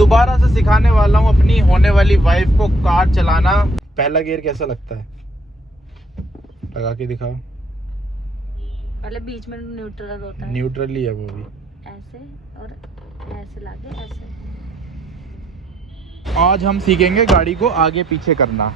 दोबारा से सिखाने वाला हूँ अपनी होने वाली वाइफ को कार चलाना। पहला गियर कैसा लगता है, लगा के दिखाओ। पहले बीच में न्यूट्रल होता है, न्यूट्रल ही है वो भी। ऐसे और ऐसे लाके ऐसे। आज हम सीखेंगे गाड़ी को आगे पीछे करना।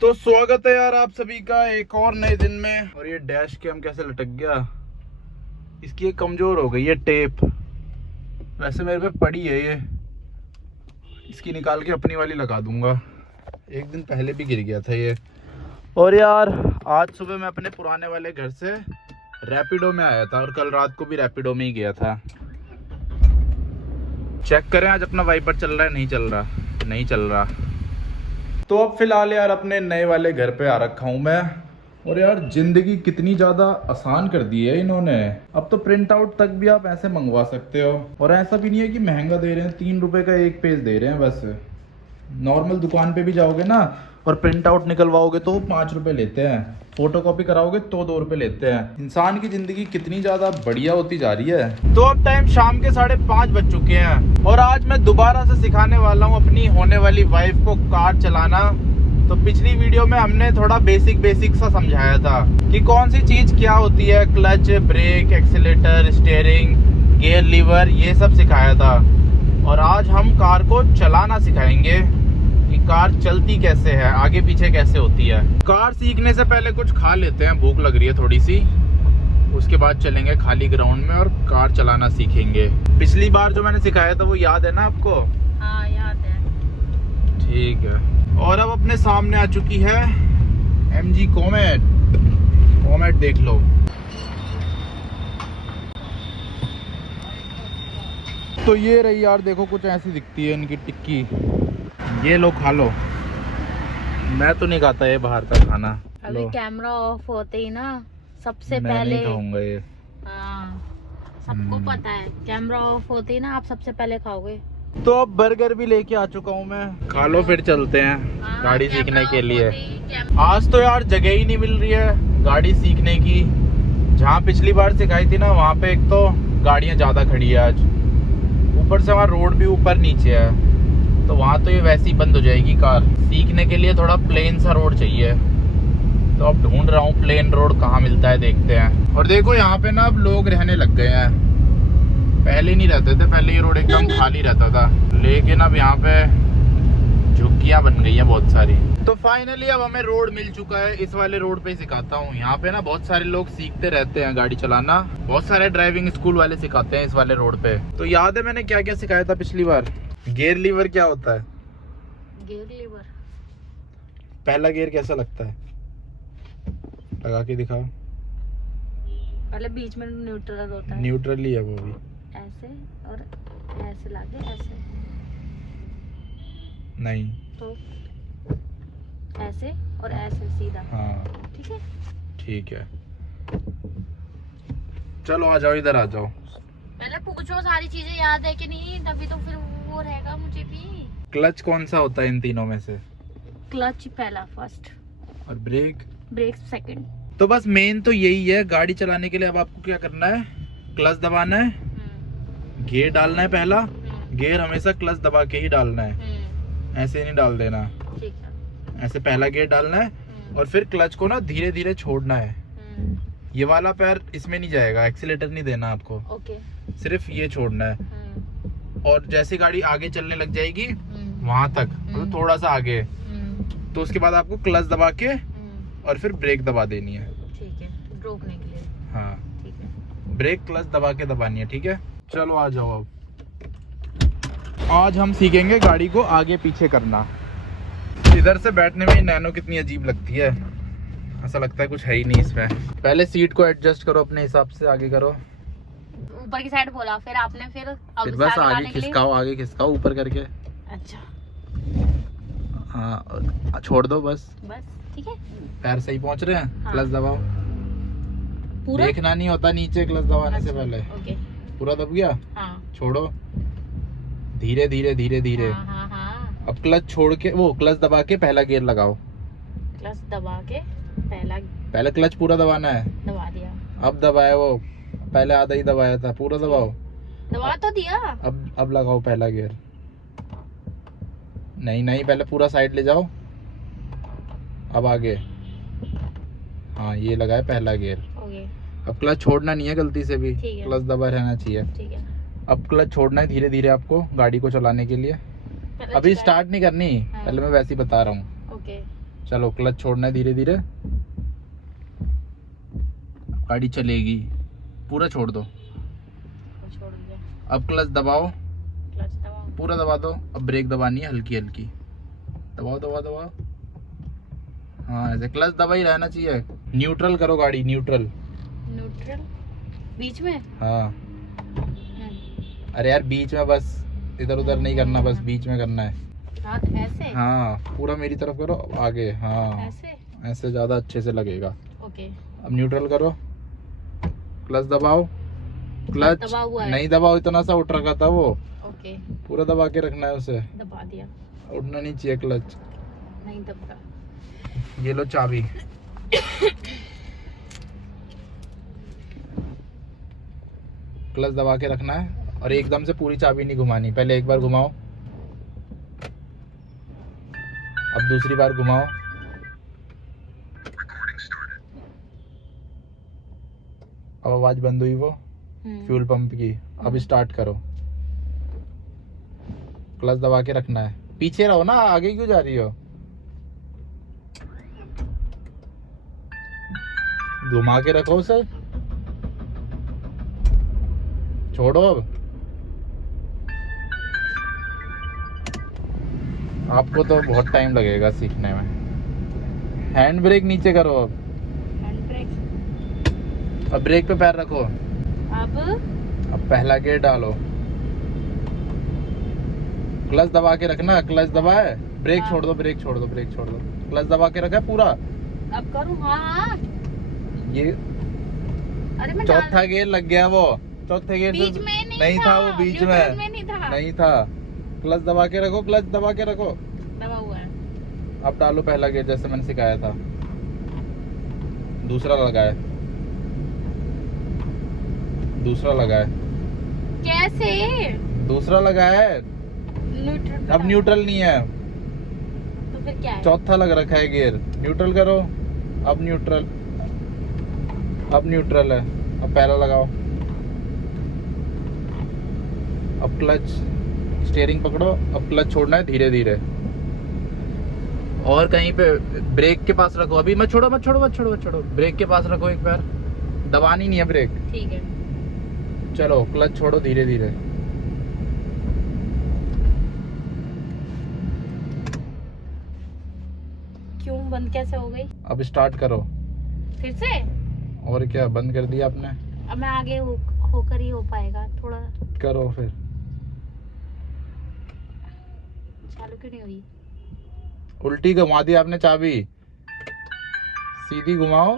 तो स्वागत है यार आप सभी का एक और नए दिन में। और ये डैश कैम कैसे लटक गया, इसकी ये कमजोर हो गई है टेप। वैसे मेरे पे पड़ी है ये, इसकी निकाल के अपनी वाली लगा दूंगा। एक दिन पहले भी गिर गया था ये। और यार आज सुबह मैं अपने पुराने वाले घर से रैपिडो में आया था और कल रात को भी रैपिडो में ही गया था। चेक करें आज अपना वाइपर चल रहा है, नहीं चल रहा, नहीं चल रहा। तो अब फिलहाल यार अपने नए वाले घर पे आ रखा हूँ मैं। और यार जिंदगी कितनी ज़्यादा आसान कर दी है इन्होंने। अब तो प्रिंट आउट तक भी आप ऐसे मंगवा सकते हो। और ऐसा भी नहीं है कि महंगा दे रहे हैं, 3 रुपए का एक पेज दे रहे हैं बस। नॉर्मल दुकान पे भी जाओगे ना और प्रिंट आउट निकलवाओगे तो 5 रुपए लेते हैं, फोटो कॉपी कराओगे तो 2 रुपए लेते हैं। इंसान की जिंदगी कितनी ज्यादा बढ़िया होती जा रही है। तो अब टाइम शाम के 5:30 बज चुके हैं और आज मैं दोबारा से सिखाने वाला हूँ अपनी होने वाली वाइफ को कार चलाना। तो पिछली वीडियो में हमने थोड़ा बेसिक सा समझाया था कि कौन सी चीज क्या होती है, clutch, brake, accelerator, steering, gear lever, ये सब सिखाया था। और आज हम कार को चलाना सिखाएंगे कि कार चलती कैसे है, आगे पीछे कैसे होती है। कार सीखने से पहले कुछ खा लेते हैं, भूख लग रही है थोड़ी सी। उसके बाद चलेंगे खाली ग्राउंड में और कार चलाना सीखेंगे। पिछली बार जो मैंने सिखाया था वो याद है ना आपको? हाँ याद है। ठीक है। और अब अपने सामने आ चुकी है MG कॉमेट, देख लो। तो ये रही यार, देखो कुछ ऐसी दिखती है इनकी टिक्की। ये लो खा लो। मैं तो नहीं खाता ये बाहर का खाना। अभी कैमरा ऑफ होते ही ना सबसे मैं पहले नहीं खाऊंगा ये। हाँ सबको पता है, कैमरा ऑफ होते ही ना आप सबसे पहले खाओगे। तो अब बर्गर भी लेके आ चुका हूँ मैं, खा लो फिर चलते हैं गाड़ी सीखने के लिए। आज तो यार जगह ही नहीं मिल रही है गाड़ी सीखने की। जहाँ पिछली बार सिखाई थी ना वहाँ पे एक तो गाड़ियाँ ज्यादा खड़ी है आज, ऊपर से वहाँ रोड भी ऊपर नीचे है, तो वहाँ तो ये वैसे ही बंद हो जाएगी कार। सीखने के लिए थोड़ा प्लेन सा रोड चाहिए, तो अब ढूंढ रहा हूँ प्लेन रोड कहाँ मिलता है, देखते हैं। और देखो यहाँ पे ना अब लोग रहने लग गए हैं, पहले नहीं रहते थे। पहले ये रोड एकदम खाली रहता था, लेकिन अब यहाँ पे झुग्गियाँ बन गई हैं बहुत सारी। तो फाइनली अब हमें रोड मिल चुका है, इस वाले रोड पे ही सिखाता हूँ। यहाँ पे ना बहुत सारे लोग सीखते रहते हैं गाड़ी चलाना, बहुत सारे ड्राइविंग स्कूल वाले सिखाते हैं इस वाले रोड पे। तो याद है मैंने क्या क्या सिखाया था पिछली बार? गियर लीवर क्या होता है? गियर लीवर, पहला गियर कैसा लगता है, लगा के दिखाओ। पहले बीच में न्यूट्रल होता है, न्यूट्रल ही है वो भी। ऐसे और ऐसे लाके ऐसे। नहीं तो ऐसे और ऐसे सीधा। हाँ ठीक है, ठीक है। चलो आ जाओ, इधर आ जाओ। पहले पूछो सारी चीजें याद है कि नहीं, तभी तो फिर वो रहेगा मुझे भी। क्लच कौन सा होता है इन तीनों में से? क्लच पहला, फर्स्ट, और ब्रेक? Break second. तो बस मेन तो यही है गाड़ी चलाने के लिए। अब आपको क्या करना है, क्लच दबाना है, गियर डालना है पहला। गियर हमेशा क्लच दबा के ही डालना है, ऐसे नहीं डाल देना। ठीक है। ऐसे पहला गियर डालना है और फिर क्लच को ना धीरे धीरे छोड़ना है। ये वाला पैर इसमें नहीं जाएगा, एक्सीलेटर नहीं देना आपको। ओके। सिर्फ ये छोड़ना है। और जैसे गाड़ी आगे चलने लग जाएगी वहां तक, मतलब थोड़ा सा आगे, तो उसके बाद आपको क्लच दबा के और फिर ब्रेक दबा देनी है। ठीक है, रोकने के लिए। हाँ ठीक है, ब्रेक क्लच दबा के दबानी है। ठीक है, चलो आ जाओ। अब आज हम सीखेंगे गाड़ी को आगे पीछे करना। इधर से बैठने में नैनो कितनी अजीब लगती है, ऐसा लगता है कुछ है ही नहीं इसमें। पहले सीट को एडजस्ट करो अपने हिसाब से, आगे करो। ऊपर की साइड बोला, फिर आपने फिर बस आगे खिसकाओ, आगे खिसकाओ ऊपर करके। अच्छा हाँ छोड़ दो बस। ठीक है, पैर सही पहुंच रहे हैं। हाँ। क्लच दबाओ, पूरा देखना नहीं होता नीचे क्लच दबाने से पहले। ओके, पूरा दब गया। हाँ। छोड़ो, धीरे धीरे धीरे धीरे। हाँ, हाँ, हाँ। अब क्लच छोड़ के वो क्लच दबा के पहला गियर लगाओ। क्लच दबा के पहले क्लच पूरा दबाना है। दबा दिया। अब दबाया वो, पहले आधा ही दबाया था, पूरा दबाओ। दबा तो दिया। अब लगाओ पहला गियर। नहीं पहले पूरा साइड ले जाओ। अब आगे, हाँ ये लगाए पहला गियर। ओके। अब क्लच छोड़ना नहीं है गलती से भी, ठीक है। क्लच दबा रहना चाहिए। ठीक है। अब क्लच छोड़ना है धीरे धीरे आपको गाड़ी को चलाने के लिए। अभी स्टार्ट नहीं करनी, हाँ। पहले मैं वैसे ही बता रहा हूँ। ओके। चलो क्लच छोड़ना है धीरे धीरे, गाड़ी चलेगी। पूरा छोड़ दो। छोड़ दिया। अब क्लच दबाओ, क्लच दबाओ। पूरा दबा दो। अब ब्रेक दबानी है हल्की हल्की, दबाओ दबाओ दबाओ। हाँ ऐसे क्लच दबा ही रहना चाहिए। न्यूट्रल करो गाड़ी, न्यूट्रल। न्यूट्रल बीच में। हाँ अरे यार बीच में, बस इधर उधर नहीं करना, बस बीच में करना है। हाथ ऐसे। हाँ पूरा मेरी तरफ करो, आगे। हाँ ऐसे। ऐसे ज्यादा अच्छे से लगेगा। ओके। अब न्यूट्रल करो, क्लच दबाओ। क्लच दबा हुआ है। नहीं दबाओ, इतना सा उठ रखा था वो। ओके। पूरा दबा के रखना है उसे। दबा दिया। उठना नहीं चाहिए क्लच। नहीं दबा। ये लो चाबी। क्लच दबा के रखना है और एकदम से पूरी चाबी नहीं घुमानी, पहले एक बार घुमाओ, अब दूसरी बार घुमाओ। अब आवाज बंद हुई वो फ्यूल पंप की। अब स्टार्ट करो, क्लच दबा के रखना है। पीछे रहो ना, आगे क्यों जा रही हो? घुमा के रखो उसे, छोड़ो। अब आपको तो बहुत टाइम लगेगा सीखने में। हैंड ब्रेक नीचे करो। अब हैंड ब्रेक। अब ब्रेक पे पैर रखो। अब पहला गियर डालो, क्लच दबा के रखना। क्लच दबाए, ब्रेक छोड़ दो, ब्रेक छोड़ दो, ब्रेक छोड़ दो। क्लच दबा के रखा है पूरा। अब करूँ? हाँ। ये अरे मैं चौथा गियर लग गया वो। चौथे गियर बीच से में नहीं था वो, बीच न्यूट्रल में नहीं था। नहीं था। क्लच दबा के रखो, क्लच दबा के रखो। दबा हुआ है। अब डालो पहला गियर जैसे मैंने सिखाया था। दूसरा लगाए, दूसरा लगाए, कैसे? दूसरा लगाए। न्यूट्रल। अब न्यूट्रल नहीं है, तो फिर क्या है? चौथा लग रखा है गियर। न्यूट्रल करो। अब न्यूट्रल, अब न्यूट्रल है। अब पहला लगाओ। अब क्लच, स्टीयरिंग पकड़ो। अब क्लच छोड़ना है धीरे धीरे, और कहीं पे ब्रेक के पास रखो। अभी मत छोड़ो, मत छोड़ो, मत छोड़ो, मत छोड़ो। ब्रेक के पास रखो एक पैर, दबानी नहीं है ब्रेक। ठीक है। चलो क्लच छोड़ो धीरे धीरे। क्यों बंद कैसे हो गई? अब स्टार्ट करो। फिर से? और क्या, बंद कर दिया आपने? अब मैं आगे होकर ही हो पाएगा थोड़ा। करो फिर। चालू क्यों नहीं हुई? उल्टी घुमा दी आपने चाबी, सीधी घुमाओ।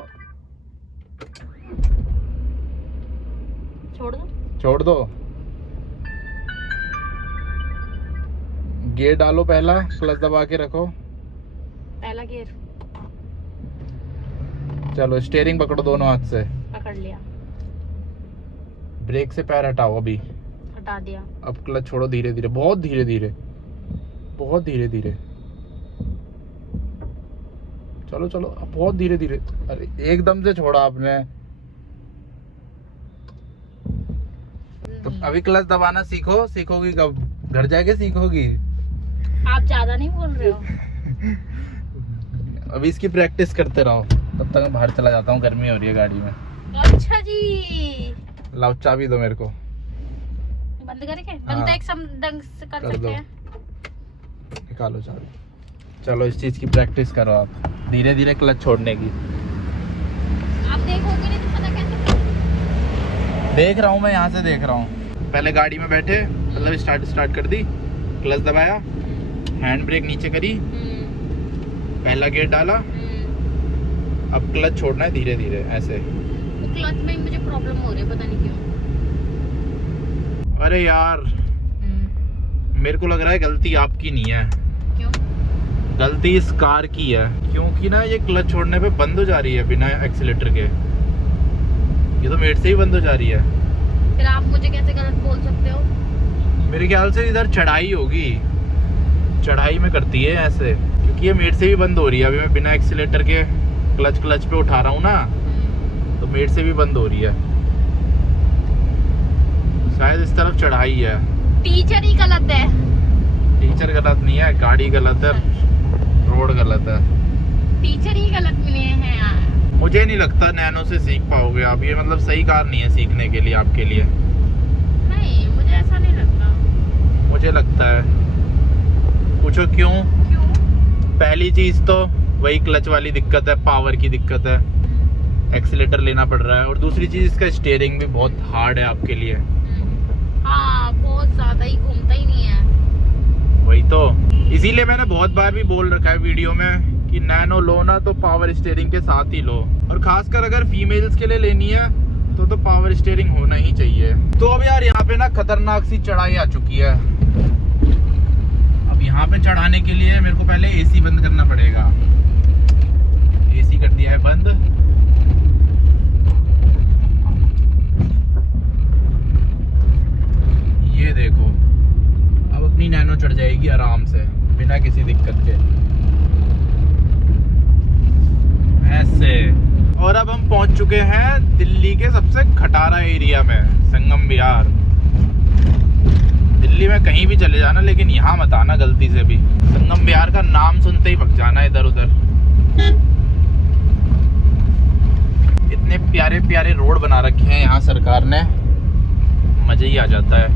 छोड़ दो। छोड़ दो। गियर डालो पहला, क्लच दबा के रखो। पहला गियर। चलो स्टीयरिंग पकड़ो दोनों हाथ से। पकड़ लिया। ब्रेक से पैर हटाओ अभी। हटा दिया। अब क्लच छोड़ो धीरे धीरे, बहुत धीरे धीरे, बहुत धीरे धीरे। चलो चलो, अब बहुत धीरे धीरे। अरे एकदम से छोड़ा आपने। तो अभी क्लच दबाना सीखो। सीखोगी कब? घर जाके सीखोगी। आप ज्यादा नहीं बोल रहे हो। अभी इसकी प्रैक्टिस करते रहो, तब तक मैं बाहर चला जाता हूँ, गर्मी हो रही है गाड़ी में। अच्छा जी। लाओ चाबी दो मेरे को। बंद करके? हाँ। बंद एक ढंग से कर कर सकते दो। हैं। निकालो चाबी। चलो इस चीज की प्रैक्टिस करो आप, धीरे धीरे क्लच छोड़ने की। आप देखोगे नहीं तो पता कैसे? देख रहा हूँ मैं, यहाँ से देख रहा हूँ। पहले गाड़ी में बैठे, मतलब स्टार्ट कर दी, क्लच दबाया, हैंड ब्रेक नीचे करी, पहला गियर डाला। अब क्लच छोड़ना है धीरे धीरे ऐसे। तो क्लच में मुझे प्रॉब्लम हो रही है, पता नहीं क्यों। अरे यार मेरे को लग रहा है गलती आपकी नहीं है, गलती इस कार की है, क्योंकि ना ये क्लच छोड़ने पे बंद हो जा रही है बिना एक्सीलेटर के। ये तो मेट से ही बंद हो जा रही है। फिर आप मुझे कैसे गलत बोल सकते हो? मेरे ख्याल से इधर चढ़ाई होगी, चढ़ाई में करती है ऐसे, क्योंकि ये मेट से भी बंद हो रही है। अभी मैं बिना एक्सीलेटर के क्लच पे उठा रहा हूँ ना, तो मेट से भी बंद हो रही है। शायद इस तरफ चढ़ाई है। टीचर ही गलत है। टीचर गलत नहीं है, गाड़ी गलत है, रोड गलत है। टीचर ही गलत मिले हैं यार। मुझे नहीं लगता नैनो से सीख पाओगे आप, ये मतलब सही कार नहीं है सीखने के लिए आपके लिए। नहीं, मुझे ऐसा नहीं लगता। मुझे लगता है। पूछो क्यों? क्यों? पहली चीज तो वही क्लच वाली दिक्कत है, पावर की दिक्कत है, एक्सीलेटर लेना पड़ रहा है। और दूसरी चीज इसका स्टीयरिंग भी बहुत हार्ड है आपके लिए। हाँ, बहुत ज्यादा ही, घूमता ही नहीं है। वही तो, इसीलिए मैंने बहुत बार भी बोल रखा है वीडियो में कि नैनो लो ना तो पावर स्टीयरिंग के साथ ही लो। और खासकर अगर फीमेल्स के लिए लेनी है तो पावर स्टीयरिंग होना ही चाहिए। तो अब यार यहाँ पे ना खतरनाक सी चढ़ाई आ चुकी है। अब यहाँ पे चढ़ाने के लिए मेरे को पहले एसी बंद करना पड़ेगा। एसी कर दिया है बंद। ये देखो, अब अपनी नैनो चढ़ जाएगी आराम से बिना किसी दिक्कत के, ऐसे। और अब हम पहुंच चुके हैं दिल्ली के सबसे खटारा एरिया में, संगम विहार। दिल्ली में कहीं भी चले जाना, लेकिन यहाँ मत आना गलती से भी। संगम विहार का नाम सुनते ही भग जाना इधर उधर। इतने प्यारे प्यारे रोड बना रखे हैं यहाँ सरकार ने, मजा ही आ जाता है।